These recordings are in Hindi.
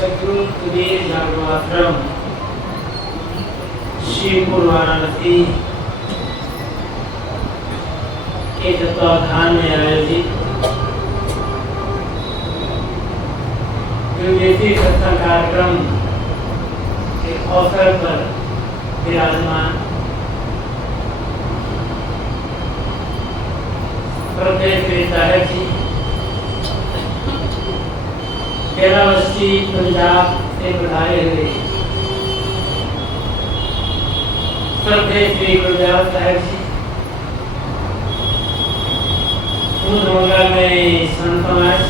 सद्गुरु कबीर जागवाश्रम शिवपुर वाराणसी के तत्वाधान में आयोजित विदेशी सत्संग कार्यक्रम के अवसर पर विराजमान श्रद्धेय श्री साहेब जी केरावस्ती पंजाब से पधारे हुए श्रद्धेय श्री गुरुदेव साहेब जी मंगल में संतमस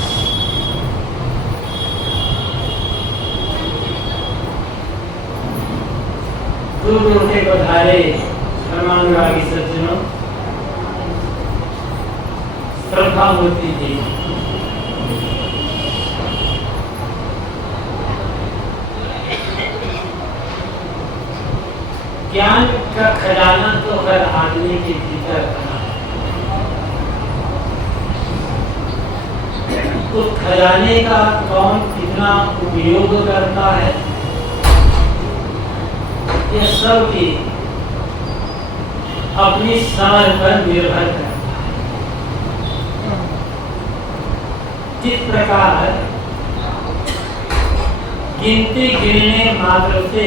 दूर दूर से पधारे धर्मानुरागी सज्जनों, श्रद्धा मूर्ति जी, ज्ञान का खजाना तो हर आदमी के भीतर बना है। उस खजाने का कौन कितना उपयोग करता है, यह सब की अपनी समझ पर निर्भर करता है। जिस प्रकार गिनती गिनने मात्र से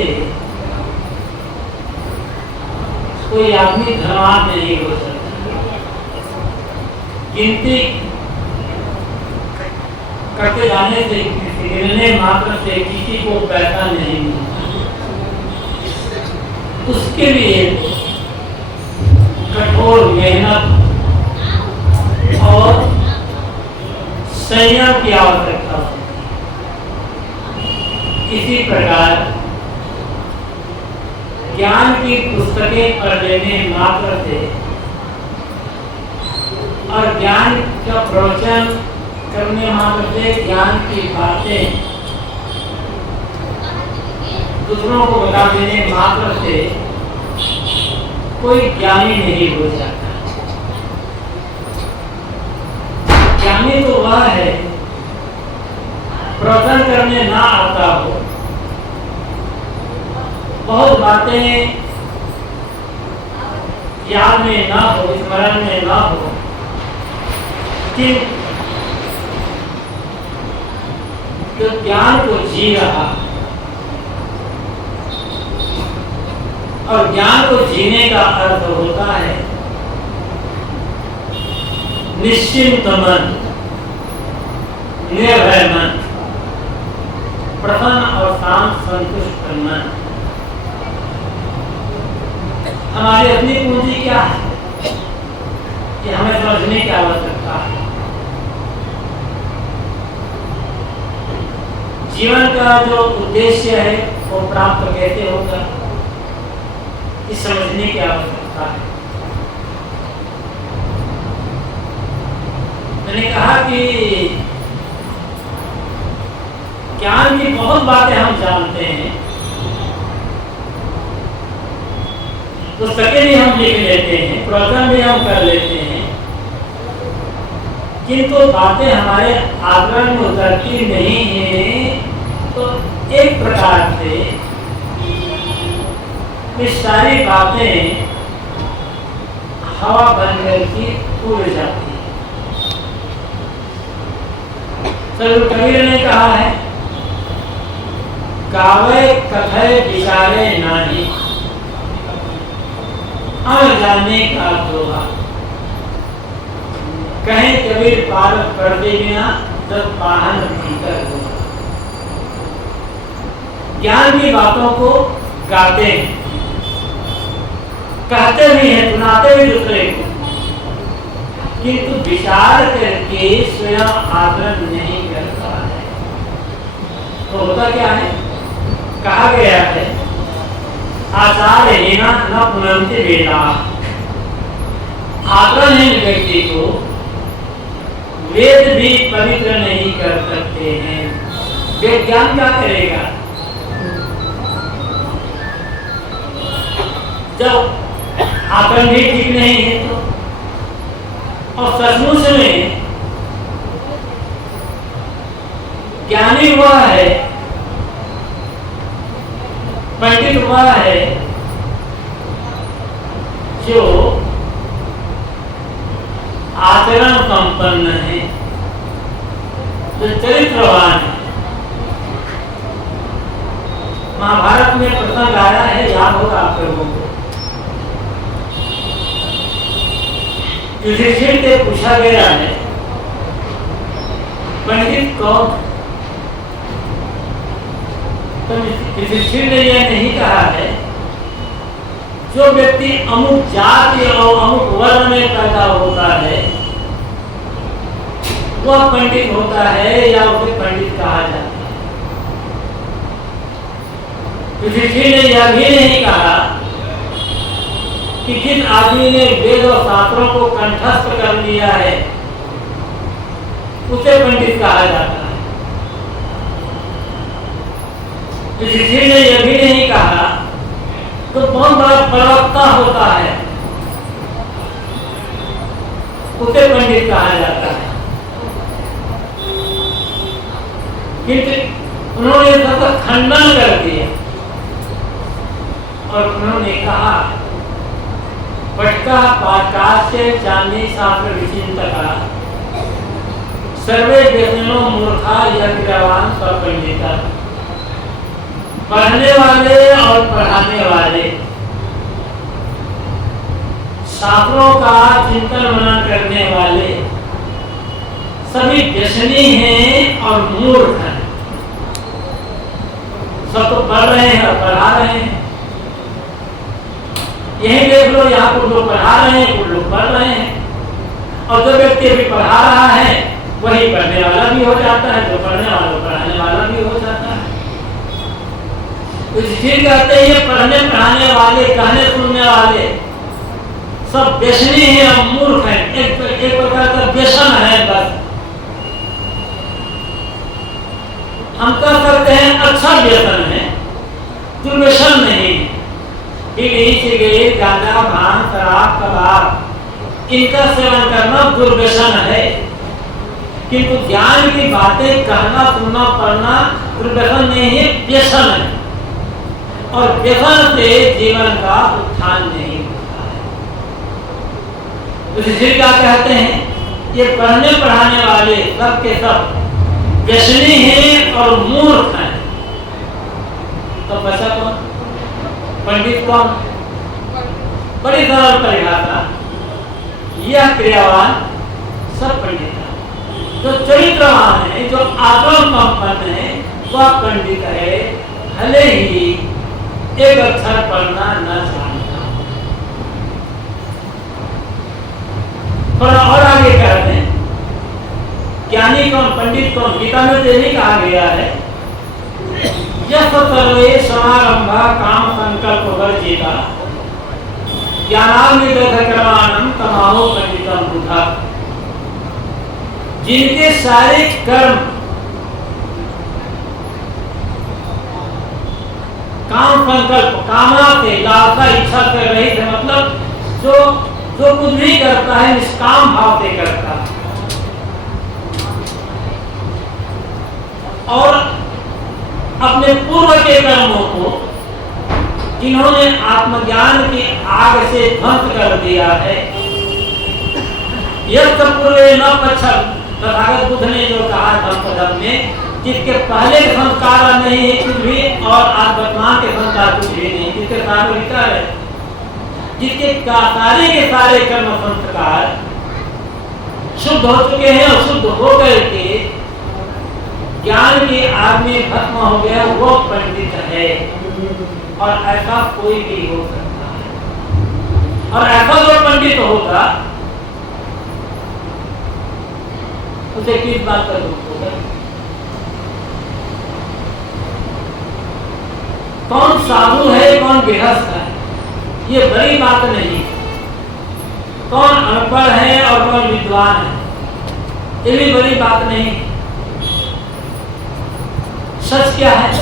कोई आदमी धनवान नहीं हो सकता, गिनती करते जाने से गिनने मात्र से किसी को पैसा नहीं मिलता, उसके लिए कठोर मेहनत और संयम की आवश्यकता होती है। इसी प्रकार ज्ञान की पुस्तकें पढ़ लेने मात्र से और ज्ञान का प्रवचन करने मात्र से, ज्ञान की बातें दूसरों को बता देने मात्र से कोई ज्ञानी नहीं हो जाता। ज्ञानी तो वह है प्रवचन करने ना आता हो, बहुत बातें याद में ना हो, स्मरण में ना हो, कि जो ज्ञान को जी रहा और ज्ञान को जीने का अर्थ होता है निश्चिंत मन, निर्भय मन, प्रसन्न और शांत संतुष्ट मन। हमारी अपनी पूंजी क्या है, ये हमें समझने की आवश्यकता है। जीवन का जो उद्देश्य है वो प्राप्त कैसे होगा, ये समझने की आवश्यकता है। मैंने कहा कि ज्ञान की बहुत बातें हम जानते हैं, पुस्तकें भी हम लिख लेते हैं, प्रवचन भी हम कर लेते हैं, किंतु बातें हमारे आचरण में उतरती नहीं है। तो एक प्रकार से ये सारी बातें हवा बनकर की उड़ जाती है। सदगुरु कबीर ने कहा है, गावे कथय विचारे नानी, अमर जाने का दोहा। कहे कबीर पार कर दे बिना तब पाहन भीतर होगा। ज्ञान की बातों को गाते हैं, कहते भी हैं, सुनाते भी दूसरे को, किंतु विचार करके स्वयं आचरण नहीं करता है। तो होता क्या है, कहा गया है आचार्य न पुनन्ति वेदा। आचरणहीन व्यक्ति को वेद भी पवित्र नहीं कर सकते हैं। वेद ज्ञान क्या करेगा, जब आचरण भी ठीक नहीं है तो। और सचमुच में ज्ञानी वह है वह है जो आचरण संपन्न है, जो चरित्रवान है। महाभारत में प्रसंग आया है, याद होगा आप लोगों को। युधिष्ठिर से पूछा गया है, पंडित कौन? तो युधिष्ठिर ने यह नहीं कहा है जो व्यक्ति अमुक जाति और अमुक वर्ण में पैदा होता है वह पंडित होता है या उसे पंडित कहा जाता है। युधिष्ठिर ने यह भी नहीं कहा कि जिस आदमी ने वेद और शास्त्रों को कंठस्थ कर लिया है उसे पंडित कहा जाता है। युधिष्ठिर ने यह भी नहीं कहा तो बहुत बड़ा प्रवक्ता होता है उसे पंडित कहा जाता है। किंतु उन्होंने सबका खंडन कर दिया और उन्होंने कहा, पटका पाकास्य चांदी शास्त्र विचिंतका सर्वे व्यसनो मूर्खा यज्ञवान स्वपंडिता। पढ़ने वाले और पढ़ाने वाले, शास्त्रों का चिंतन मनन करने वाले सभी व्यसनी हैं और मूर्ख हैं। सब तो पढ़ रहे हैं और पढ़ा रहे हैं। यही देख लो, यहाँ कुछ लोग पढ़ा रहे हैं, कुछ लोग पढ़ रहे हैं। और जो व्यक्ति अभी पढ़ा रहा है वही पढ़ने वाला भी हो जाता है, जो पढ़ने वाला पढ़ाने वाला भी हो जाता है। युधिष्ठिर कहते हैं ये पढ़ने पढ़ाने वाले, कहने सुनने वाले सब व्यसनी हैं और मूर्ख हैं। एक प्रकार का व्यसन है बस। हम कह सकते हैं अच्छा व्यसन है, दुर्व्यसन नहीं। बीड़ी, सिगरेट, गांजा, भांग, शराब, कबाब इनका सेवन करना दुर्व्यसन है। किंतु ज्ञान की बातें कहना, सुनना, पढ़ना दुर्व्यसन नहीं है, व्यसन है। और व्यसन से जीवन का उत्थान नहीं होता है। युधिष्ठिर क्या कहते हैं, ये पढ़ने पढ़ाने वाले सब के सब व्यसनी हैं और मूर्ख हैं। तो बचा कौन? पंडित कौन? बड़ी सरल परिभाषा, यह क्रियावान सब पंडित है। जो चरित्रवान है, जो आचरण संपन्न है वह पंडित है, भले ही एक अक्षर पढ़ना न जानता। थोड़ा और आगे कहते हैं, ज्ञानी कौन, पंडित कौन? गीता में यही कहा गया है, यह सर्वे समारंभा काम संकल्प वर्जिता ज्ञानाग्निदग्धकर्माणं तमाहो पंडितम बुधा। जिनके सारे कर्म काम संकल्प, कामना से, लालसा, इच्छा से रहित है। मतलब जो कुछ भी करता है निष्काम भाव से करता है और अपने पूर्व के कर्मों को जिन्होंने आत्मज्ञान की आग से ध्वंस कर दिया है, यह सब पूर्वे न पश्चात। तथागत बुद्ध ने जो कहा धम्मपदम में, जिसके पहले के संस्कार नहीं है कुछ भी और आज वर्तमान के संस्कार कुछ भी नहीं, जिसके सारे विचार है, जिसके सारे के सारे कर्म संस्कार शुद्ध हो चुके हैं और शुद्ध होकर के ज्ञान की आग में भस्म हो गया, वो पंडित है। और ऐसा कोई भी हो सकता है। और ऐसा जो पंडित होगा उसे किस बात का दुख होगा? कौन साधु है, कौन गृहस्थ है, ये बड़ी बात नहीं। कौन अनपढ़ है और कौन विद्वान है, ये भी बड़ी बात नहीं। सच क्या है?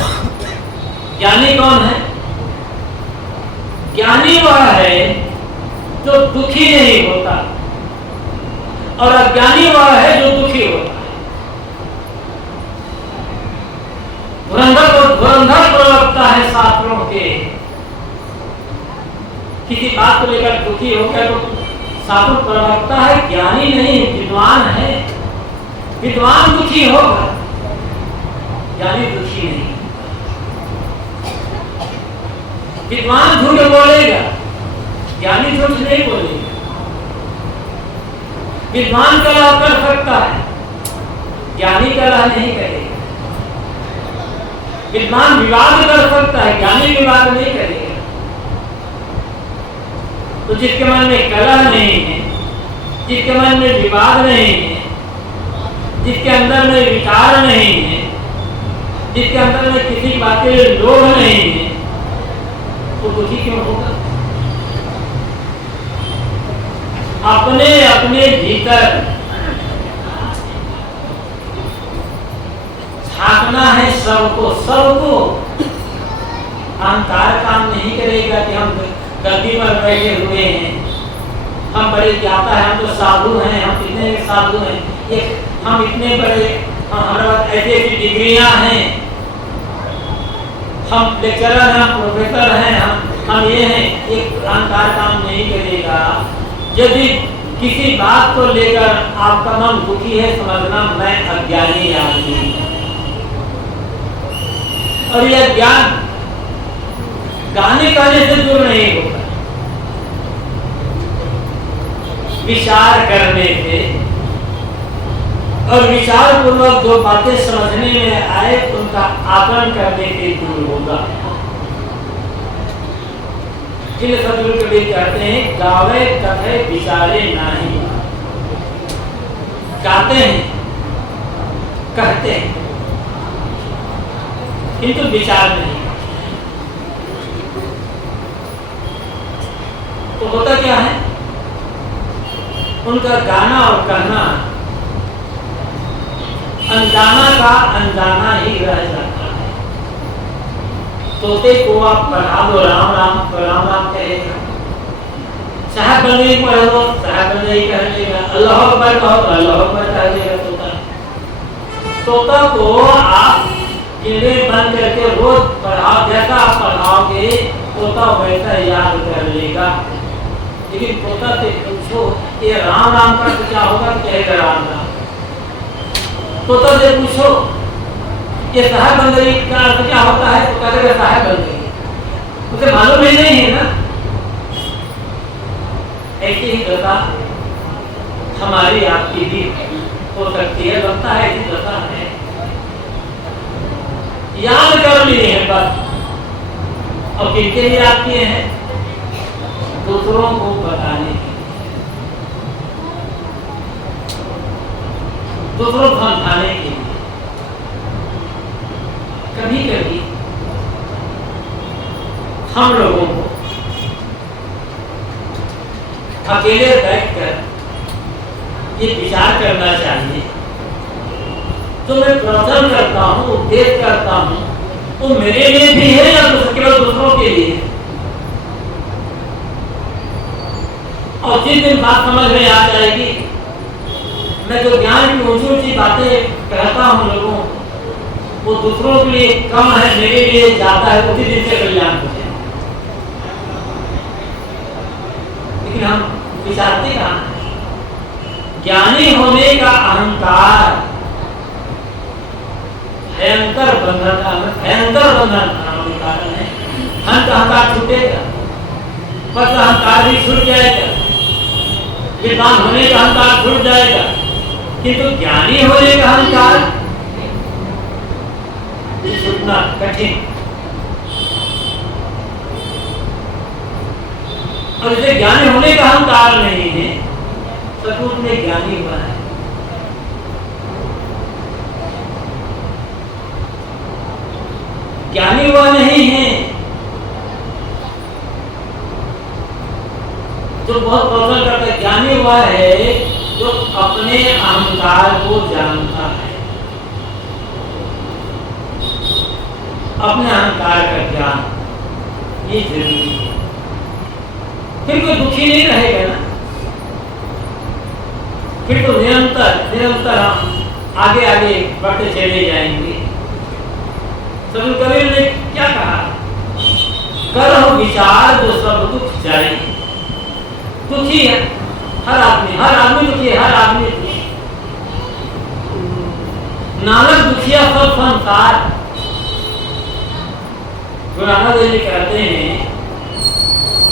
ज्ञानी कौन है? ज्ञानी वह है जो दुखी नहीं होता और अज्ञानी वह है जो दुखी होता है। धुरंधर प्रवक्ता है शास्त्रों के, किसी बात को लेकर दुखी हो गया तो साधु प्रवक्ता है, ज्ञानी नहीं, विद्वान है। विद्वान दुखी होगा, ज्ञानी दुखी नहीं। विद्वान झूठ बोलेगा, ज्ञानी झूठ नहीं बोलेगा। विद्वान कलह कर सकता है, ज्ञानी कलह नहीं करेगा। विद्वान विवाद कर सकता है, ज्ञानी विवाद नहीं करेगा। तो जिसके मन में कलह नहीं है, जिसके मन में विवाद नहीं है, जिसके अंदर में विचार नहीं है, जिसके अंदर में किसी बात के लोभ नहीं है, तो दुखी क्यों होगा? अपने अपने भीतर झांकना है सबको। सबको अहंकार काम नहीं करेगा कि हम गद्दी पर बैठे हुए हैं, हम बड़े ज्ञाता हैं, हम तो साधु हैं, हम इतने साधु हैं, हम इतने बड़े, हमारे पास ऐसी ऐसी डिग्रियां हैं, हम लेक्चरर हैं, हम प्रोफेसर हैं, हम ये हैं। एक अहंकार काम नहीं करेगा। यदि किसी बात को लेकर आपका मन दुखी है, समझना मैं अज्ञानी आदमी हूं। और यह ज्ञान गाने गाने से दूर नहीं होगा, विचार करने से और विचार पूर्वक जो बातें समझने में आए उनका आकलन करने से दूर होगा। जिन सदगुरु कबीर कहते हैं, गावे कथे विचारे नहीं। गाते हैं, कहते हैं, किंतु विचार नहीं। तो होता क्या है, उनका गाना और कहना अनजाना का अनजाना ही रह जाता है। तोते को आप पढ़ा दो राम राम तो राम राम कहेगा, साहब बंदे पढ़ दो साहब बंदे ही कह लेगा, अल्लाह अकबर कहो तो अल्लाह अकबर कह देगा तोता। तोता को आप कीड़े बंद करके रोज पढ़ाओ, जैसा आप पढ़ाओगे तोता वैसा याद कर लेगा। लेकिन तोता से पूछो ये राम राम का क्या होगा, कहेगा राम राम। तोता से पूछो ये साहब बंदगी का अर्थ क्या होता है, तो कहेगा साहब बंदगी। उसे मालूम ही नहीं है ना। ऐसी ही दशा हमारी आपकी भी हो सकती है, लगता है ऐसी दशा है। याद कर लिए हैं बस, और किनके लिए याद किए हैं? दूसरों को बताने के, दूसरों को समझाने के लिए। कभी कभी हम लोगों को अकेले बैठकर ये विचार करना चाहिए, तो मैं प्रवचन करता हूँ, उपदेश करता हूँ, वो मेरे लिए भी है या केवल दूसरों के लिए? और जिस दिन बात समझ में आ जाएगी, मैं जो ज्ञान की ऊंची ऊंची बातें कहता हूँ लोगों को, वो दूसरों के लिए कम है, मेरे लिए ज्यादा है, उसी दिन से कल्याण हो जाए। लेकिन हम विचारते कहाँ हैं? ज्ञानी होने का अहंकार भयंकर बंधन का कारण है। अहंकार छूटेगा, बस अहंकार भी छूट जाएगा, विद्वान होने का अहंकार छूट जाएगा, किंतु ज्ञानी होने का अहंकार छूटना कठिन। और इसे ज्ञानी होने का अहंकार नहीं है, सचमुच में ज्ञानी हुआ है। ज्ञानी हुआ नहीं है जो बहुत प्रवचन करता है, ज्ञानी हुआ है जो अपने अहंकार को जानता है, अपने अहंकार का ज्ञान, ये जरूरी है। फिर कोई दुखी नहीं रहेगा ना, फिर तो निरंतर हम आगे आगे बढ़ते चले जाएंगे। सदगुरु कबीर ने क्या कहा? करो विचार जो सब दुख जाए। दुखी है, हर आदमी दुखी है, हर आदमी दुखी। नानक दुखिया सब संसार। गुरु नानक देव जी कहते हैं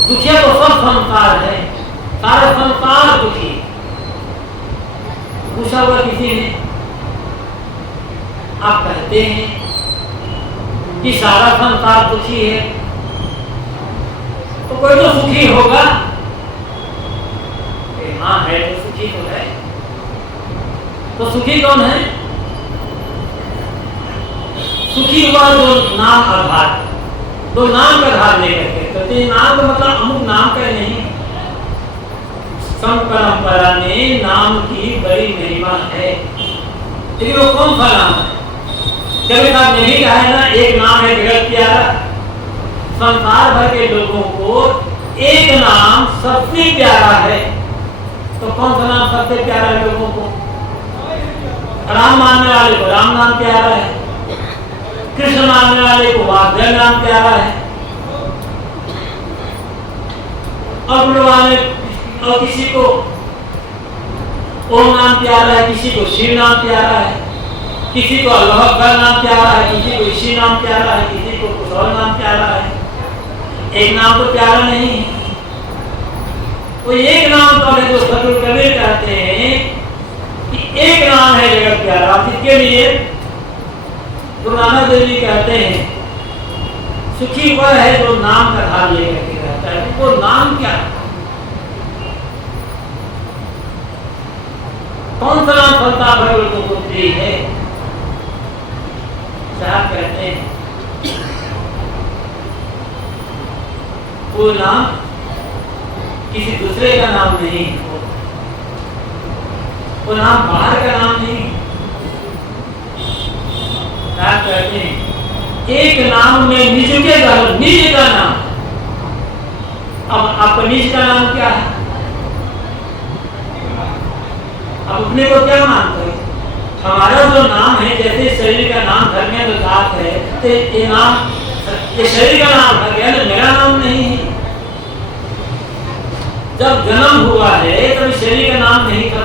दुखिया तो सब संसार है, सारा संसार दुखी। पूछा हुआ किसी ने, आप कहते हैं कि सारा संसार दुखी है, तो कोई तो सुखी होगा। हाँ है, तो सुखी तो है। तो सुखी कौन है? सुखी हुआ जो नाम आधार, तो नाम का आधार लेकर के, तो नाम का मतलब अमुक नाम का नहीं। संत परंपरा में नाम की बड़ी महिमा है, लेकिन वो कौन सा नाम है? कभी साहब ने भी कहा है ना, एक नाम है जगत प्यारा। संसार भर के लोगों को एक नाम सबसे प्यारा है। तो कौन सा नाम सबसे प्यारा है लोगों को? राम मानने वाले को राम नाम प्यारा है, कृष्ण मानने वाले को वासुदेव नाम प्यारा है, और किसी को ओम नाम प्यारा है, किसी को शिव नाम प्यारा है, किसी को अल्लाह अकबर नाम प्यारा है, किसी को ईशी नाम प्यारा है, किसी को कुछ और नाम प्यारा है। एक नाम तो प्यारा नहीं है। वो एक नाम तो है जो सतगुरु कबीर कहते हैं कि एक नाम है जगत प्यारा। इसके लिए गुरु नानक देव जी कहते हैं सुखी वह है जो नाम का धार लेकर के रहता है। वो नाम क्या है? कौन सा नाम फलता भगवत को प्रिय है? साहब कहते हैं वो नाम किसी दूसरे का नाम नहीं, वो नाम बाहर का नाम नहीं। साहब कहते हैं एक नाम में निज के निज का नाम। अब आपका निज का नाम क्या है? अब अपने को क्या मानते हैं? हमारा जो नाम है, जैसे शरीर का नाम धर्मेंद्र दास है, तो ये नाम ये शरीर का नाम है, क्या मेरा नाम नहीं है। जब जन्म हुआ है तब शरीर का नाम नहीं था।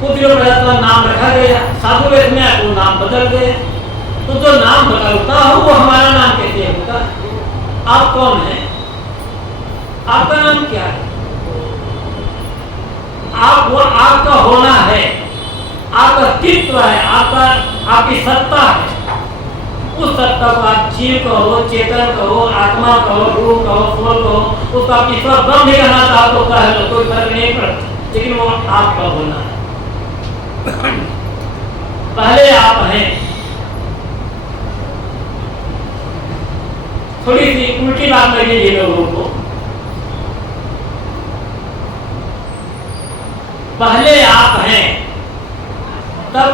कुछ दिनों पहले नाम रखा गया, साधु वेद में तो नाम बदल गए। तो जो नाम बदलता हो वो हमारा नाम कैसे होगा? आप कौन है? आपका नाम क्या है? आप वो आपका होना है, आपका अस्तित्व है, आपकी सत्ता है। उस सत्ता को आप जीव कहो, चेतन कहो, आत्मा कहो, रूप कहो, सोल कहो, उसको आप ईश्वर ब्रह्म भी कहना चाहो तो कह लो, कोई फर्क नहीं पड़ता, लेकिन वो आपका होना है। पहले आप हैं। थोड़ी सी उल्टी बात लगेगी लोगों को। पहले आप हैं, तब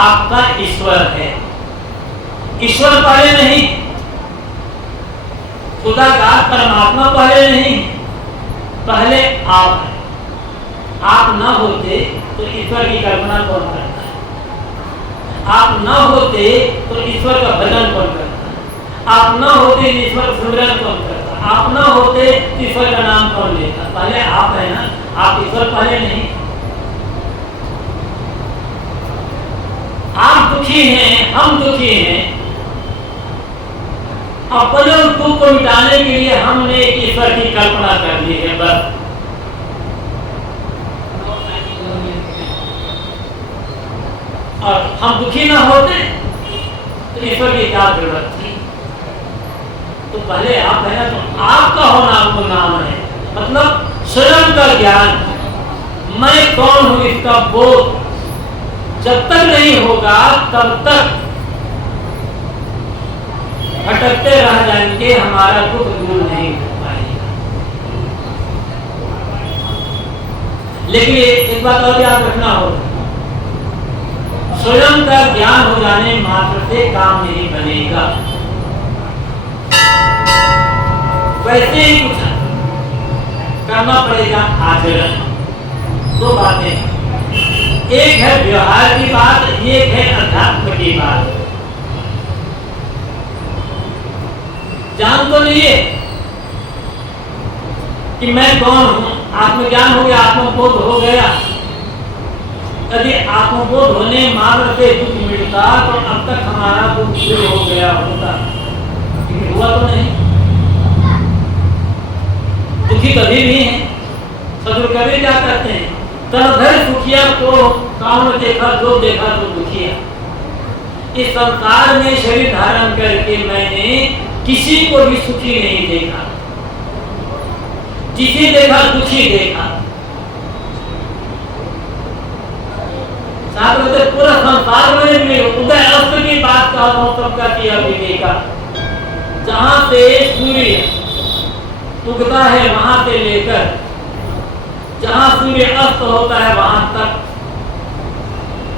आपका ईश्वर है। ईश्वर पहले नहीं, खुदा का परमात्मा पहले नहीं, पहले आप हैं। आप ना होते तो ईश्वर की कल्पना कौन करता है? आप ना होते तो ईश्वर का भजन कौन करता है? आप ना होते ईश्वर सिमरन कौन करता? आप ना होते ईश्वर का नाम कौन लेता? पहले आप है ना, आप ईश्वर पहले नहीं। आप दुखी हैं, हम दुखी हैं। अपने दुख को मिटाने के लिए हमने ईश्वर की कल्पना कर ली है बस। और हम दुखी ना होते तो ईश्वर की क्या जरूरत थी? तो पहले आप है ना, तो आपका होना आपको नाम है, मतलब स्वयं का ज्ञान, मैं कौन हूं इसका बोध जब तक नहीं होगा तब तक भटकते रह जाएंगे, हमारा दुख दूर नहीं हो पाएगा। लेकिन एक बात और याद रखना होगा, स्वयं का ज्ञान हो जाने मात्र से काम नहीं बनेगा। वैसे ही कुछ करना पड़ेगा आचरण। दो बातें, एक है व्यवहार की बात, एक है अध्यात्म की बात। जान तो नहीं है कि मैं कौन हूं। आत्मज्ञान हो गया, आत्मबोध हो गया। यदि आत्मबोध होने मात्र से दुख मिलता तो अब तक हमारा दुख दूर हो गया होता, लेकिन हुआ तो नहीं। दुखी कभी भी है। सदगुरु कभी क्या कहते हैं, तनधर सुखिया को कौन देखा, जो देखा तो दुखिया। इस संसार में शरीर धारण करके मैंने किसी को भी सुखी नहीं देखा, जिसे देखा दुखी देखा। पूरा संसार में उदय अस्त की बात का मौसम का किया विवेका। जहां से सूर्य उगता है वहां से लेकर जहां सूर्य अस्त होता है वहां तक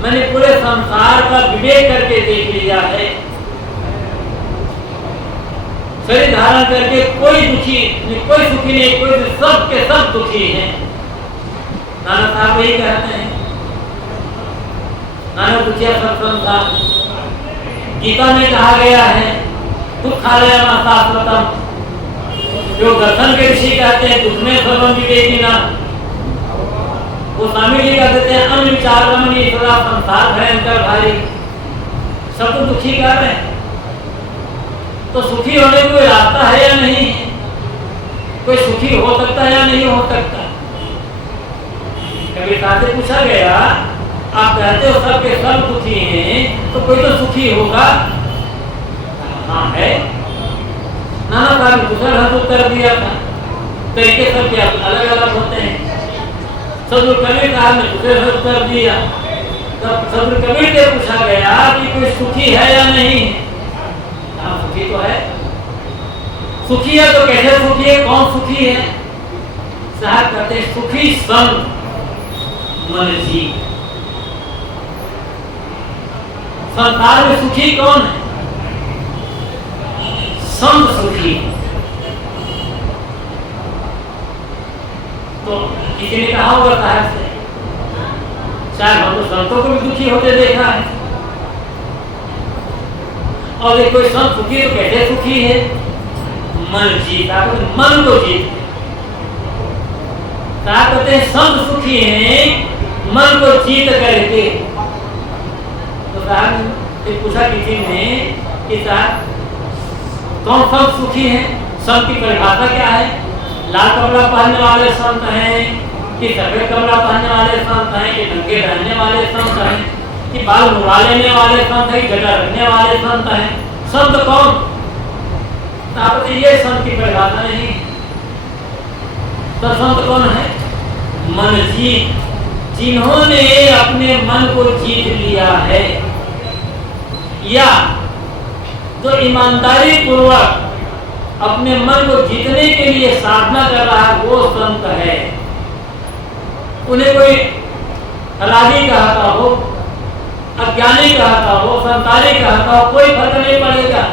मैंने पूरे संसार का विवेक करके देख लिया है। शरीर धारण करके कोई दुखी, कोई सुखी नहीं, कोई सब के सब दुखी हैं। नाना साहब यही कहते हैं। नाना दुखिया सत्संग था। गीता में कहा गया है, दुखालय शाश्वतम। जो दर्शन के ऋषि कहते हैं दुख में सर्वम विवेकिना, वो स्वामी जी कहते थे अन्य विचार रमणीय सदा संसार भयंकर भारी। सब तो दुखी कर रहे हैं, तो सुखी होने का कोई रास्ता है या नहीं है? कोई सुखी हो सकता है या नहीं हो सकता? कभी से पूछा गया, आप कहते हो सब के सब दुखी हैं, तो कोई तो सुखी होगा। हाँ है। नाना साहब ने दूसरा ढंग उत्तर दिया था, तरीके सबके अलग अलग होते हैं। सदगुरु कबीर साहब ने दूसरे ढंग उत्तर दिया। तब सदगुरु कबीर से पूछा गया कि कोई सुखी है या नहीं? हाँ सुखी तो है। सुखी है तो कैसे सुखी है, कौन सुखी है? साहब कहते हैं सुखी संत मन जी। संसार में सुखी कौन है? संत सुखी। तो किसी ने कहा होगा साहब से, शायद हम तो संतों को भी दुखी होते देखा है। और एक कोई संत सुखी तो कैसे सुखी है? मन जीता, मन को जीत। कहते हैं संत सुखी हैं मन को जीत करके। तो साहब पूछा किसी ने कि साहब कौन संत सुखी है? संत की परिभाषा क्या है? लाल कपड़ा पहनने वाले संत हैं कि सफेद कपड़ा पहनने वाले संत हैं कि नंगे रहने वाले संत हैं कि बाल मुड़ा लेने वाले संत हैं कि जटा रखने वाले संत हैं? संत कौन? तो ये संत की परिभाषा नहीं। तो संत कौन है? मन जीत, जिन्होंने अपने मन को जीत लिया है, या तो ईमानदारी पूर्वक अपने मन को जीतने के लिए साधना कर रहा है, वो संत है। उन्हें कोई हलाली कहता हो, अज्ञानी कहता हो, संसारी कहता हो, कोई फर्क नहीं पड़ेगा।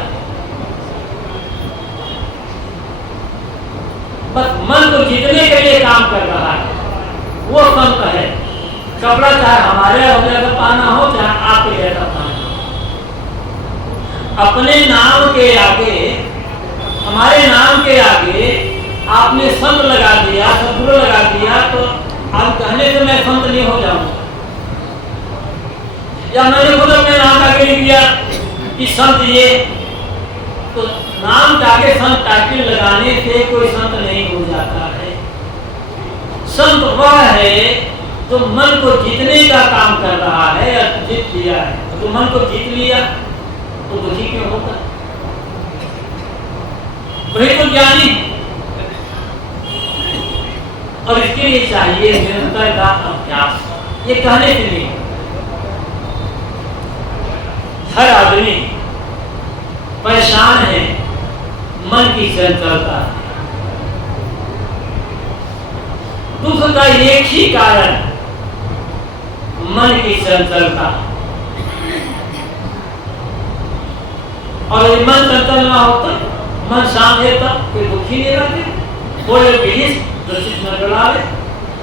बस मन को जीतने के लिए काम कर रहा है, वो संत है। कपड़ा चाहे हमारे हो जैसा पहना हो, चाहे आपके जैसा पहना हो, अपने नाम के आगे, हमारे नाम के आगे आपने संत लगा दिया, सदगुरु लगा दिया, तो आप कहने से मैं संत नहीं हो जाऊंगा। या मैंने खुद अपने नाम आगे लिख दिया कि संत ये, तो नाम के आगे संत टाइटल लगाने से कोई संत नहीं हो जाता है। संत वह है जो मन को जीतने का काम कर रहा है या जीत लिया है। तो मन को जीत लिया तो दुखी क्यों होता? वही तो ज्ञानी। और इसके लिए चाहिए निरंतर का अभ्यास। ये कहने के लिए हर आदमी परेशान है, मन की चंचलता है। दुख का एक ही कारण मन की चंचलता। और यदि मन चंचल ना होता, मन शांत है, तब कोई दुखी नहीं रहते।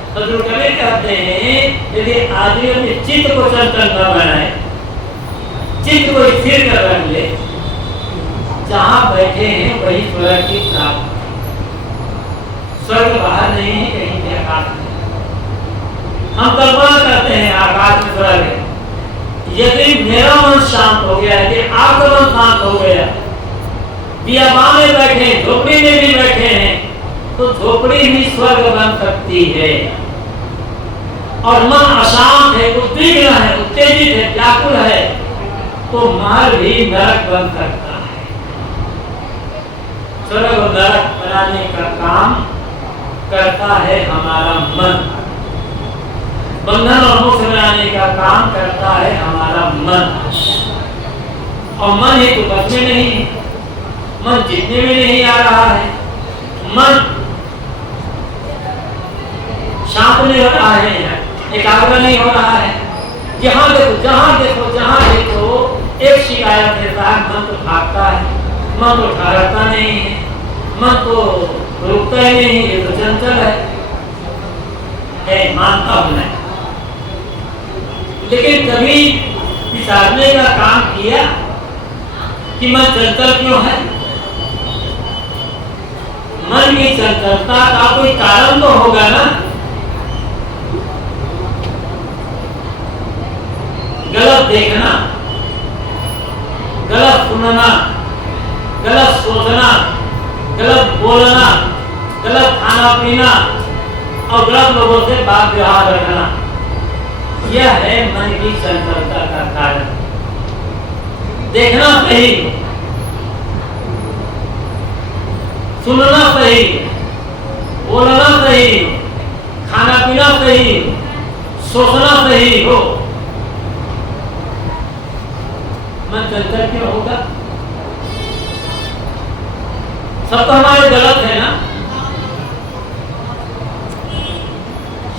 सदगुरु कबीर कहते हैं यदि आदमी अपने चित्त को चंचल न बनाए, चित्त को स्थिर कर रख ले, जहां बैठे हैं वही स्वर्ग की प्राप्ति। स्वर्ग बाहर नहीं है, कहीं भी आकाश में। हम कल्पना करते हैं आकाश में स्वर्ग है। यदि मेरा मन शांत हो गया, यदि आपका मन शांत हो गया, बियाबान में बैठे, झोपड़ी में भी बैठे हैं, तो झोपड़ी ही स्वर्ग बन सकती है। और मन अशांत है, उद्विग्न है, उत्तेजित है, व्याकुल है, तो महल भी नरक बन सकता है। स्वर्ग और नरक बनाने का काम करता है हमारा मन। बंधन और मोक्ष बनाने का काम करता है हमारा मन। और मन ही तो बस में नहीं है, मन जितने में नहीं आ रहा है, मन शांत नहीं हो रहा है, एकाग्र नहीं हो रहा है। जहां देखो जहां देखो जहां देखो एक शिकायत रहता है, मन तो भागता है, मन तो ठहरता नहीं है, मन तो रुकता ही नहीं, ये तो चंचल है, मानता हूं मैं। लेकिन कभी विचारने का काम किया कि मन चंचल क्यों है? मन की चंचलता का कोई कारण तो होगा ना। गलत देखना, गलत सुनना, गलत सोचना, गलत बोलना, गलत खाना पीना और गलत लोगों से बात व्यवहार रखना, यह है मन की चंचलता का कारण। देखना सही, सुनना सही, बोलना सही, खाना पीना सही, सोचना सही हो, मन चंचल क्यों होगा? सब तो हमारे गलत है ना।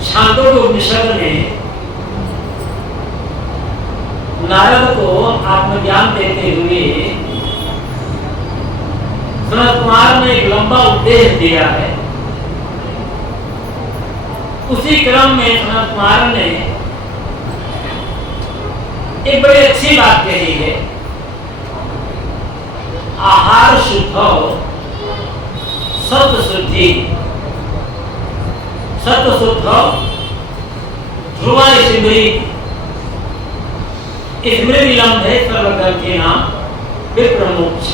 छांदोग्य उपनिषद में नारद को आत्मज्ञान देते हुए सनत कुमार ने एक लंबा उपदेश दिया है। उसी क्रम में सनत कुमार ने एक बड़ी अच्छी बात कही है, आहार शुद्ध सत्व शुद्धि, सत्व शुद्ध ध्रुवा स्मृति, स्मृति लंबे सर्वग्रंथि नाम विप्रमोक्ष।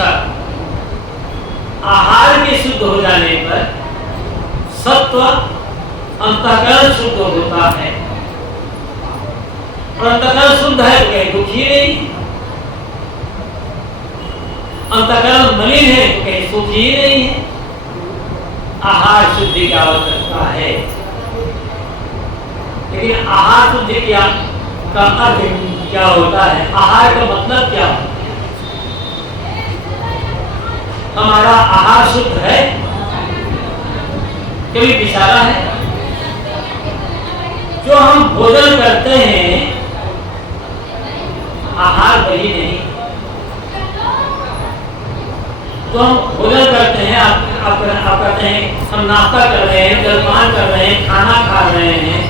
आहार के शुद्ध हो जाने पर सत्व अंतःकरण शुद्ध होता है, और अंतःकरण शुद्ध है तो कहीं दुखी नहीं, अंतःकरण मलिन है तो कहीं सुखी नहीं है। आहार शुद्धि की आवश्यकता है, लेकिन आहार शुद्धि का अर्थ क्या होता है? आहार का मतलब क्या होता है? हमारा आहार शुद्ध है? कभी विचारा है? जो हम भोजन करते हैं आहार वही नहीं। तो हम भोजन करते हैं, आप कहते हैं हम नाश्ता कर रहे हैं, जलपान कर रहे हैं, खाना खा रहे हैं,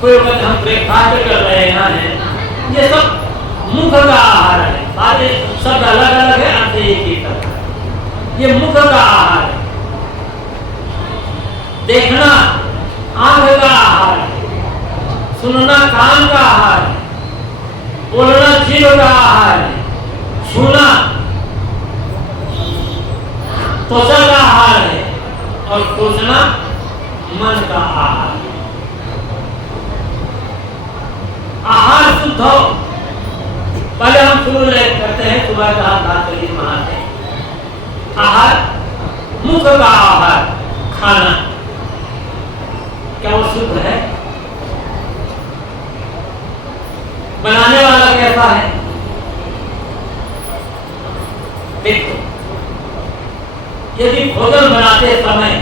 कोई वक्त हम ब्रेकफास्ट कर रहे हैं, ये सब मुख का आहार है। बातें सब अलग अलग है, अंत एक ही तरह। ये मुख का आहार है। देखना आंख का आहार है, सुनना कान का आहार है, बोलना जीभ का आहार है, छूना त्वचा का आहार है, और सोचना मन का आहार है। आहार शुद्ध हो। पहले हम शुरू करते हैं सुबह का हाथ महाते। आहार मुख का आहार, खाना क्या वो शुद्ध है? बनाने वाला कैसा है? देखो, यदि भोजन बनाते समय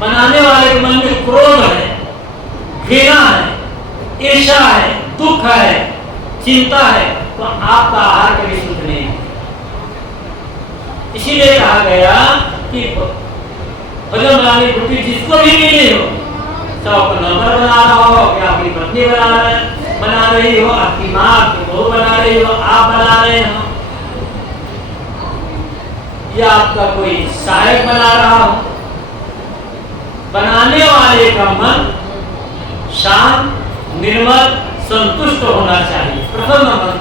बनाने वाले के मन में क्रोध है, घृणा है, ईर्ष्या है, दुख है, चिंता है, तो आपका आहार कभी शुद्ध नहीं है। इसीलिए कहा गया कि भोजन बनाने की रोटी जिसको भी मिली हो, चाहे आपका नौकर बना रहा हो, या आपकी पत्नी बना रही हो, आपकी माँ, आपकी बहू बना रही हो, आप बना रहे हो, या आपका कोई सहायक बना रहा हो। बनाने वाले का मन शांत, निर्मल, संतुष्ट होना चाहिए, प्रसन्न मन,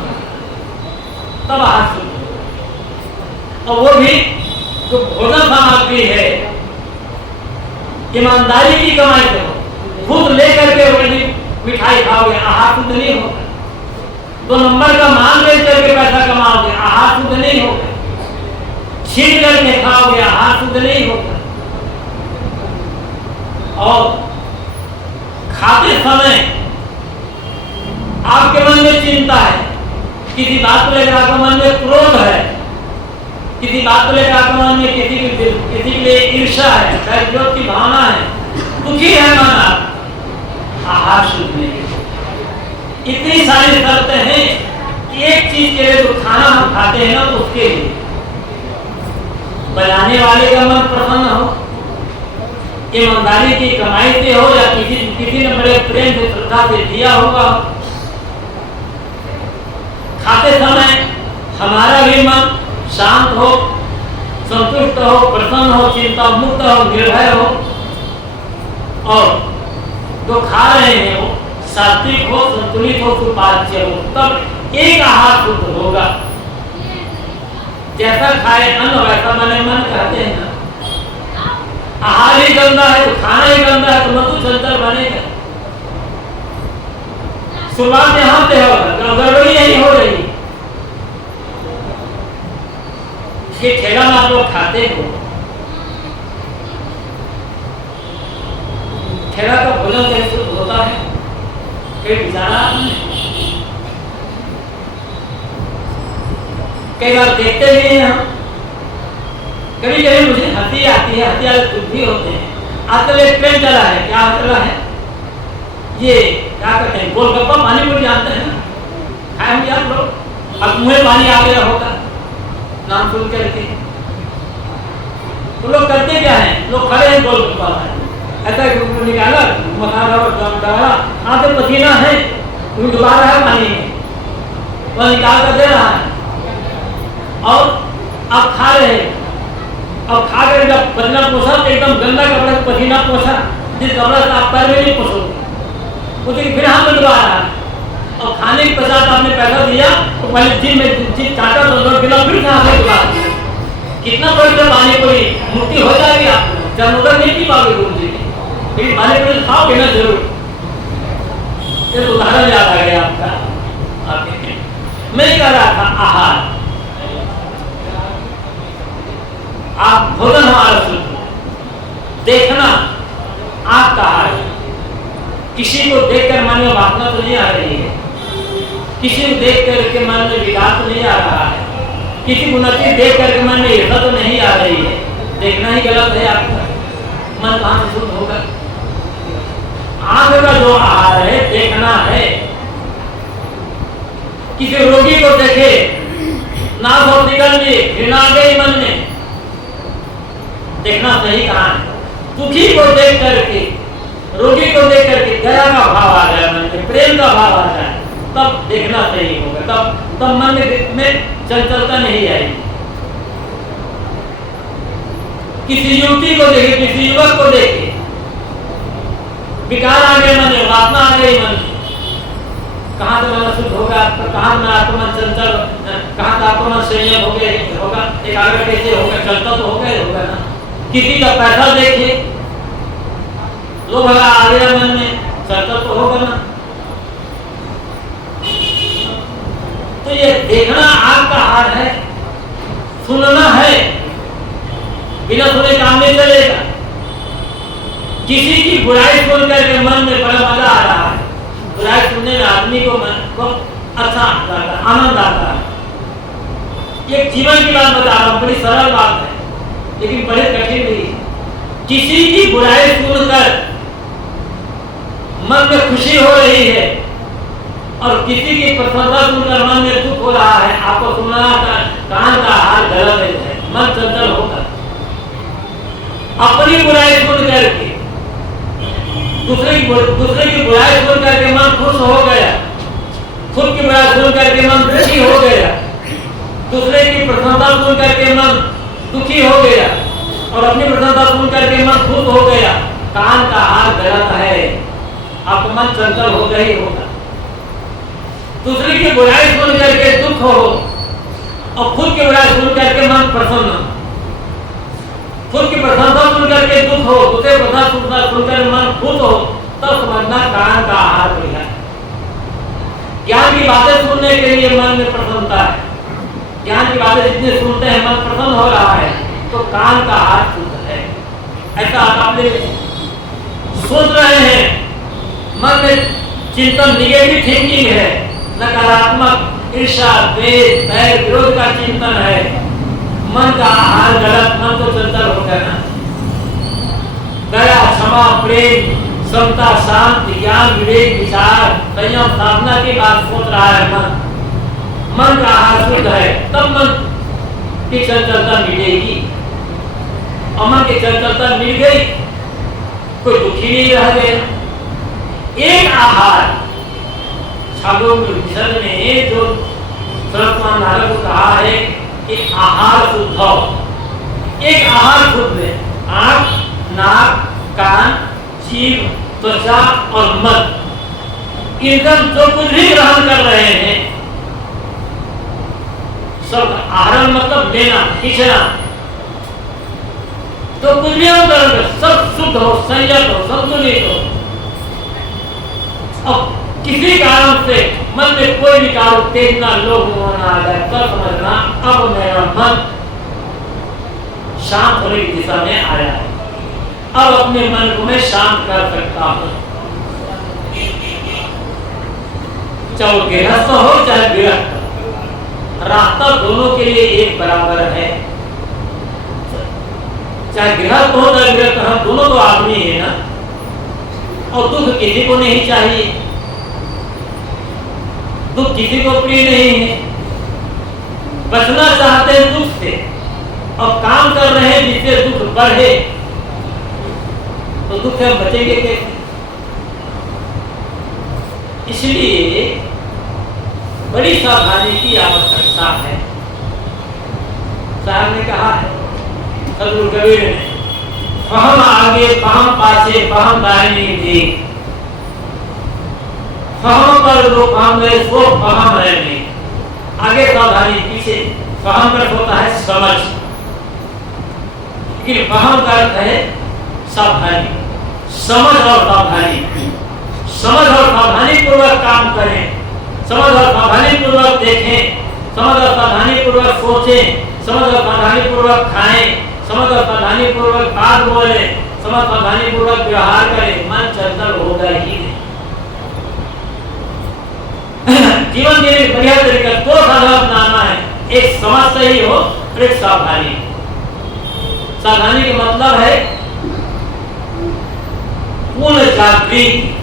तब हाथ शुद्ध होगा। और वो भी जो भोजन सामग्री है ईमानदारी की कमाई करो, खुद लेकर के बड़ी मिठाई खाओगे, आहार शुद्ध नहीं होगा। 2 नंबर का माल बेच करके पैसा कमाओगे, आहार शुद्ध नहीं होगा। छीन करके खाओगे, आहार शुद्ध नहीं होगा। और खाते समय आपके मन में चिंता है, किसी बात को लेकर आपके मन में क्रोध है, किसी बात को लेकर आपके मन में किसी के लिए ईर्ष्या है, विरोध की भावना है, दुखी है मन आप, आहार शुद्ध नहीं। इतनी सारी शर्तें हैं कि एक चीज के लिए जो खाना हम खाते हैं ना, तो उसके लिए बनाने वाले का मन प्रसन्न हो, ईमानदारी की कमाई से हो, या किसी ने बड़े प्रेम से श्रद्धा से दिया होगा। खाते समय हमारा भी मन शांत हो, संतुष्ट हो, प्रसन्न हो, चिंता मुक्त हो, निर्भय हो, और जो खा रहे हैं वो सात्विक हो, संतुलित हो, सुपाच्य हो, तब एक आहार शुद्ध होगा। जैसा खाए अन्न वैसा बने मन, कहते हैं ना। आहार ही गंदा है तो खाना ही गंदा है, तो मन तो चंचल बनेगा। शुरुआत यहाँ से होगा, गड़बड़ी यही हो रही। ये ठेला में आप लोग खाते हो, ठेला का भोजन कैसे होता है, कई विचारा कई बार देखते भी हैं हम। कभी कभी मुझे हंसी आती है, हंसी वाले दुख भी होते हैं। आजकल एक ट्रेंड चला है, क्या चला है, ये क्या कहते हैं, गोलगप्पा पानी पूरी जानते हैं, खाए होंगे आप लोग। अब मुँह पानी आ गया होगा नाम सुन करके। तो लोग करते क्या है, लोग खड़े हैं गोलगप्पा ऐसा निकाला, मसाला डाला, आते पसीना है, डुबा रहा है पानी में, वह निकाल कर दे रहा है, और आप खा रहे हैं। अब खा कर जब पसीना पोछा तो एकदम गंदा कपड़ा से पसीना पोछा, जिस कपड़ा से आप पैर में नहीं पोछोगे, उसे फिर हाथ में डुबा रहा है। और खाने के पश्चात आपने पैसा दिया तो पहले जिम में जिस चाटा तो गिला, फिर हाथ में डुबा दिया। कितना पवित्र पानी पूरी मुक्ति हो जाएगी, आप जन्मोदर नहीं पी पाओगे गुरु जी, लेकिन पानी पूरी खाओगे ना जरूर। ये उदाहरण याद आ गया आपका। आपके मैं कह रहा था आहार, आप भोजन हमारा शुद्ध देखना, आप का आहार। किसी को देखकर मन में वासना तो नहीं आ रही है, किसी को देख करके मन में विकार तो नहीं आ रहा है, किसी उन्नति देख करके मन में ईर्ष्या तो नहीं आ रही है। देखना ही गलत है आपका, मन कहाँ से शुद्ध होगा। आंख का जो आहार है देखना है। किसी रोगी को देखे, नाक और निकल लिए, घृणा गई मन में, देखना सही कहाँ है। दुखी को देख करके, रोगी को देख करके दया का भाव आ जाए, मन में प्रेम का भाव आ जाए, तब देखना सही होगा। तब मन में चंचलता नहीं आएगी। किसी युवती को देखे, किसी युवक को देखे, विकार आ गए मन में, वासना आ गई मन में, कहाँ से मन शुद्ध होगा आपका, कहाँ में आपका मन चंचल, कहाँ से आपका मन संयम हो गया होगा, एकाग्र कैसे होगा, चलता तो होगा ना। किसी का पैसा देखिए, लोग आ गया मन में, चलता तो होगा ना। तो ये देखना आपका हार है, सुनना है, बिना सुने काम नहीं चलेगा। किसी की बुराई सुन करके मन में बड़ा मजा आ रहा है, बुराई सुनने में आदमी को मन को अच्छा आता है, आनंद आता है। ये जीवन की बात बता रहा हूँ, बड़ी सरल बात है लेकिन बड़े कठिन भी। किसी की बुराई सुनकर मन में खुशी हो रही है और किसी की प्रशंसा सुनकर मन में दुख हो रहा है, आपको सुनना कान का हाल गलत है, मन चंचल होकर। अपनी बुराई सुन करके दूसरे की बुराई सुन करके मन खुश हो गया, खुद की बुराई सुन करके मन दुखी हो गया, दूसरे की प्रशंसा सुन करके मन दुखी हो गया और अपनी प्रसन्नता सुन करके मन खुश हो गया, कान का हाल गलत है, आपका मन चंचल होगा ही होगा। दूसरे की बुराई सुन करके दुख हो और खुद की बुराई सुन करके मन प्रसन्न, खुद की प्रशंसा सुन करके दुख हो, दूसरे प्रशंसा सुनकर मन खुश हो, तब समझना कान का आहार हो गया। ज्ञान की बातें सुनने के लिए मन में प्रसन्नता है, ज्ञान की बातें जितने सुनते हैं मन प्रसन्न हो रहा है, तो कान का आहार शुद्ध है। ऐसा आप सोच रहे हैं, मन में चिंतन निगेटिव थिंकिंग है, नकारात्मक ईर्ष्या द्वेष बैर विरोध का चिंतन है, मन का आहार गलत, मन तो चंचल हो गया ना। दया क्षमा प्रेम समता शांति ज्ञान विवेक विचार संयम साधना की बात सोच रहा है मन का आहार शुद्ध है, तब मन की चंचलता मिलेगी। और मन की चंचलता मिल गई, कोई दुखी नहीं रह गया। एक आहार छांदोग्योपनिषद में जो सरस्वती नारद को कहा है कि आहार शुद्ध हो, एक आहार शुद्ध है, आंख नाक कान जीभ त्वचा और मन, एकदम जो कुछ भी ग्रहण कर रहे हैं सब आहरण मतलब लेना खींचना, तो कुछ भी हम करेंगे सब शुद्ध हो संयत हो संतुलित हो। अब किसी कारण से मन में कोई भी कारण उत्तेजना लोभ होना आ जाए, तब समझना अब मेरा मन शांत होने की दिशा में आया है, अब अपने मन को मैं शांत कर सकता हूं। चाहे गृहस्थ हो चाहे विरक्त, रास्ता दोनों के लिए एक बराबर है। चाहे गृहस्थ हो चाहे विरक्त, हम दोनों तो आदमी है ना, और दुख किसी को नहीं चाहिए, दुख किसी को प्रिय नहीं है। बचना चाहते हैं दुख से और काम कर रहे हैं जिससे दुख बढ़े, तो दुख से हम बचेंगे कैसे? इसलिए बड़ी सावधानी की आवश्यकता है। साहब ने कहा है, सदगुरु कबीर ने, हम आगे हम पाछे हम दाहिनी देख, हम पर लोग हम गए सो हम है नहीं। आगे सावधानी, पीछे फहम का होता है समझ, लेकिन फहम का अर्थ है सावधानी, समझ और सावधानी। समझ और सावधानी पूर्वक काम करें, समझ और सावधानी पूर्वक देखें, समझ और सावधानी पूर्वक सोचें, समझ और सावधानी पूर्वक खाएं, समझ और सावधानी पूर्वक बात बोलें, समझ सावधानी पूर्वक व्यवहार करें, मन चंचल होगा ही नहीं। जीवन के लिए बढ़िया तरीका दो साधन अपनाना है, एक समझ सही हो और एक सावधानी। सावधानी का मतलब है पूर्ण जागृत,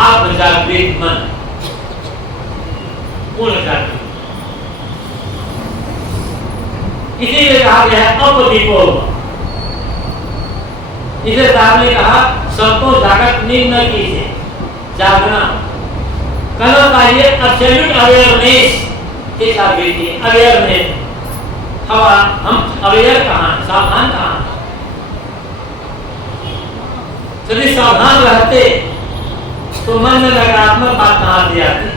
आत्म जागृत मन, पूर्ण जागृत। इसीलिए कहा गया है अपदीपो। इसे साहब ने कहा सबको जागृत नींद न कीजिए, जागना कहना चाहिए। एब्सोल्यूट अवेयरनेस की जागृति, अवेयरनेस। हम अवेयर कहाँ, सावधान कहाँ? यदि सावधान रहते तो मन में नकारात्मक बात कहाँ से आती?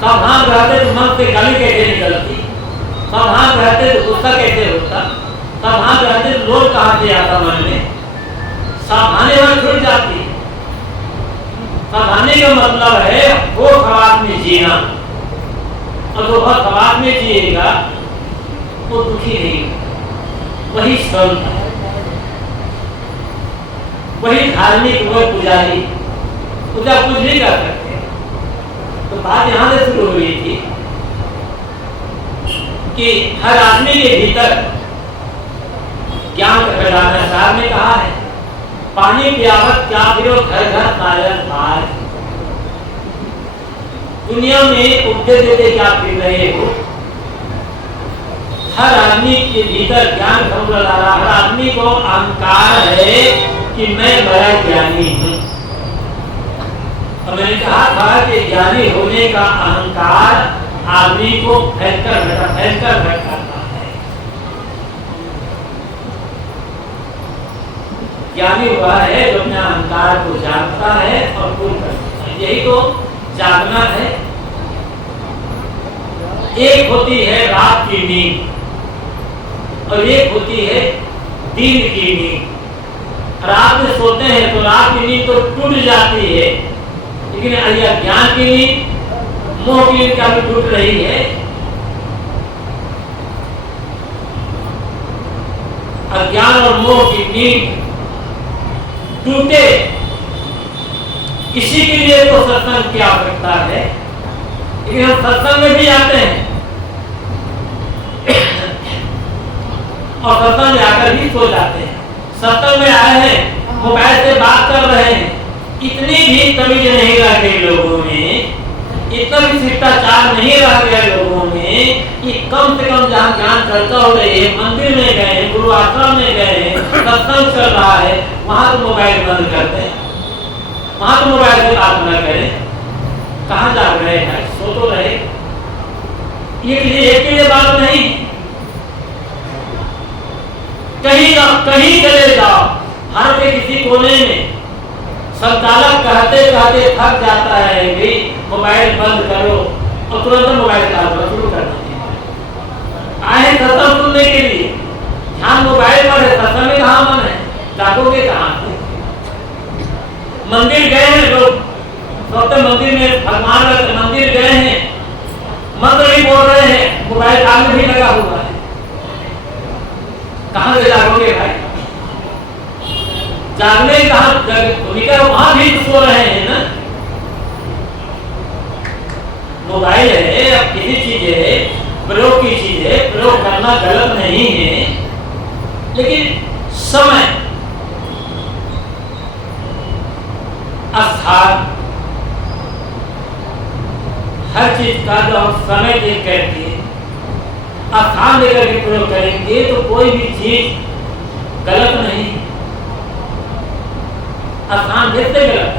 सावधान रहते तो मन से गाली कैसे निकलती? सावधान रहते तो गुस्सा कैसे होता? सावधान रहते तो लोभ कहाँ से आता मन में? सावधानी वहां छूट जाती। सावधानी का मतलब है वो खवास में जीना, और वो खवास में जिएगा वो दुखी नहीं, वही संत है, वही धार्मिक, वह पुजारी। पूजा कुछ नहीं कर सकते। तो बात यहाँ से शुरू हुई थी कि हर आदमी के भीतर ज्ञान का खजाना साहब ने कहा है, पानी पियावत क्या फिरो घर घर नारियल पार। दुनिया में उपदेश देते क्या पी रहे हो? हर आदमी के भीतर ज्ञान समुद्र ला रहा, हर आदमी को अहंकार है कि मैं बड़ा ज्ञानी हूं। और मैंने कहा था कि ज्ञानी होने का अहंकार आदमी को फैलकर भटकाता है। ज्ञानी हुआ है जो अपने अहंकार को जानता है और दूर करता है। यही तो जागना है। एक होती है रात की नींद और एक होती है दिन की नींद। रात में सोते हैं तो रात की नींद तो टूट जाती है, लेकिन ज्ञान की नींद, मोह की नींद क्या टूट रही है? अज्ञान और मोह की नींद टूटे, इसी के लिए तो सत्संग की आवश्यकता है। लेकिन हम सत्संग में भी आते हैं और सत्संग में आकर भी सो जाते हैं। सत्संग में आए हैं, मोबाइल से बात कर रहे हैं, इतनी भी तमीज नहीं रह गई लोगों में, इतना भी शिष्टाचार नहीं रह गया लोगों में कि कम से कम जहाँ ज्ञान चर्चा हो रही है, मंदिर में गए, गुरु आश्रम में गए, सत्संग चल रहा है, वहां तो मोबाइल बंद करते हैं, वहां तो मोबाइल से बात न करें। कहाँ जा रहे हैं? सो तो रहे। ये एक के लिए बात नहीं, कहीं चले जाओ, हर के किसी कोने में संचालक कहते कहते थक जाता है कि मोबाइल बंद करो, और तुरंत मोबाइल चलाना शुरू कर देते हैं। आए सत्संग सुनने के लिए, ध्यान मोबाइल पर है, सत्संग में कहाँ मन है? जागोगे कहाँ से? मंदिर गए हैं लोग, तो मंदिर में भगवान का मंदिर गए हैं, मंत्र भी बोल रहे हैं, मोबाइल कान में भी लगा हुआ है। कहाँ से जागोगे भाई? जागने कहाँ भूमिका, वहां भी सो रहे हैं ना। मोबाइल है या किसी चीज है, प्रयोग की चीज है, प्रयोग करना गलत नहीं है, लेकिन समय, स्थान, हर चीज का जो हम समय देख करके, स्थान लेकर के प्रयोग करेंगे तो कोई भी चीज गलत नहीं। स्थान देखते गलत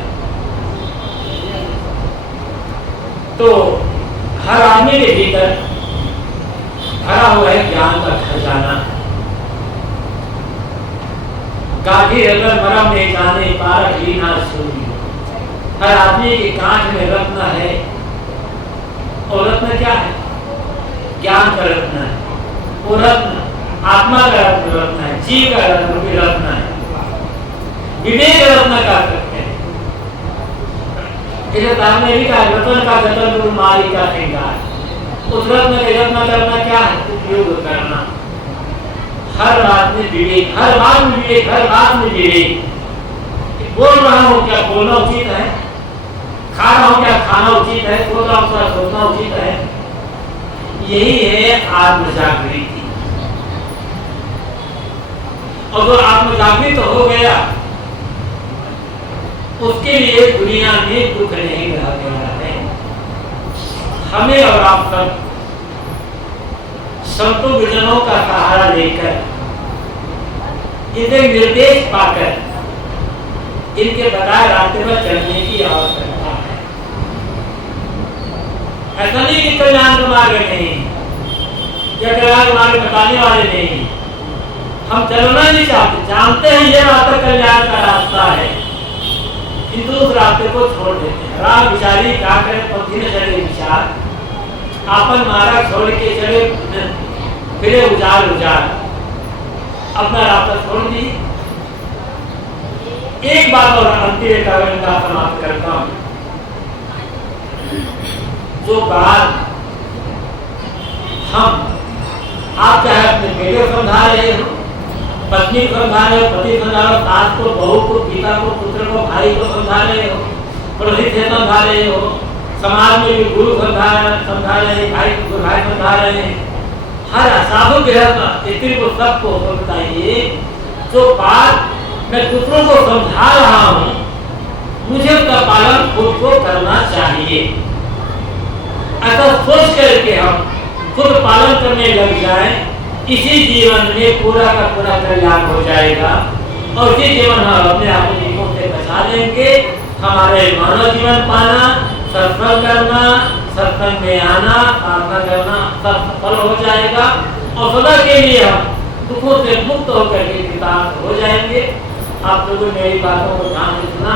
तो हर आदमी के भीतर भरा हुआ है ज्ञान का खजाना। गाठी अगर मरम में जाने पारक ही ना सुनी। हर आदमी के कांच में रत्न है, और रत्न क्या है? ज्ञान का रत्न है। वो रत्न आत्मा का रत्न है, जीव का रत्न है, विवेक रत्न का सकते हैं। इसे सामने भी कहा, रत्न का जतन मारी का श्रृंगार। उस रत्न के रत्न करना क्या है? उपयोग करना। हर बात में विवेक, हर बात में विवेक, हर बात में विवेक। बोल रहा हूँ क्या बोलना उचित है? खा रहा हूँ क्या खाना उचित है? सोच रहा हूँ क्या सोचना उचित है? यही है आत्म जागृति। और जो आत्म जागृत हो गया, उसके लिए दुनिया में दुख नहीं रह गया है। हमें और आप सब संतों विजनों का सहारा लेकर, इनके निर्देश पाकर, इनके बताए रास्ते पर चलने की आवश्यकता है। ऐसा नहीं कि कल्याण का मार्ग नहीं, या कल्याण का मार्ग बताने वाले नहीं। हम चलना नहीं चाहते, जानते हैं ये रास्ता कल्याण का रास्ता है, किंतु उस रास्ते को छोड़ देते हैं। राम विचारी क्या करें? पंथी न चले विचार, आपन मारा छोड़ के चले फिरे उजाड़ उजाड़, अपना रास्ता छोड़ दी। एक बात और अंतिम का समाप्त करता हूं। जो बात हम, आप चाहे अपने बेटे को समझा रहे हो, पत्नी को समझा रहे हो, पति को समझा रहे हो, सास को, बहू को, पिता को, पुत्र को, भाई को समझा रहे हो, पुरोहित से समझा रहे हो, समाज में भी गुरु समझा रहे हैं, भाई को भाई समझा रहे हैं, हर साधु गृहस्थ स्त्री को सबको बताइए, जो बात मैं दूसरों को समझा रहा हूँ, मुझे उसका पालन खुद को करना चाहिए। ऐसा सोच करके हम खुद पालन करने लग जाएं, इसी जीवन में पूरा का पूरा कल्याण हो जाएगा। और इसी जीवन हम अपने आप को से बचा लेंगे। हमारे मानव जीवन पाना, सत्संग करना, सत्संग में आना, साधना करना सब सफल हो जाएगा, और सदा के लिए हम दुखों से मुक्त होकर के कृतार्थ हो जाएंगे। आप लोगों ने मेरी बातों को ध्यान से सुना,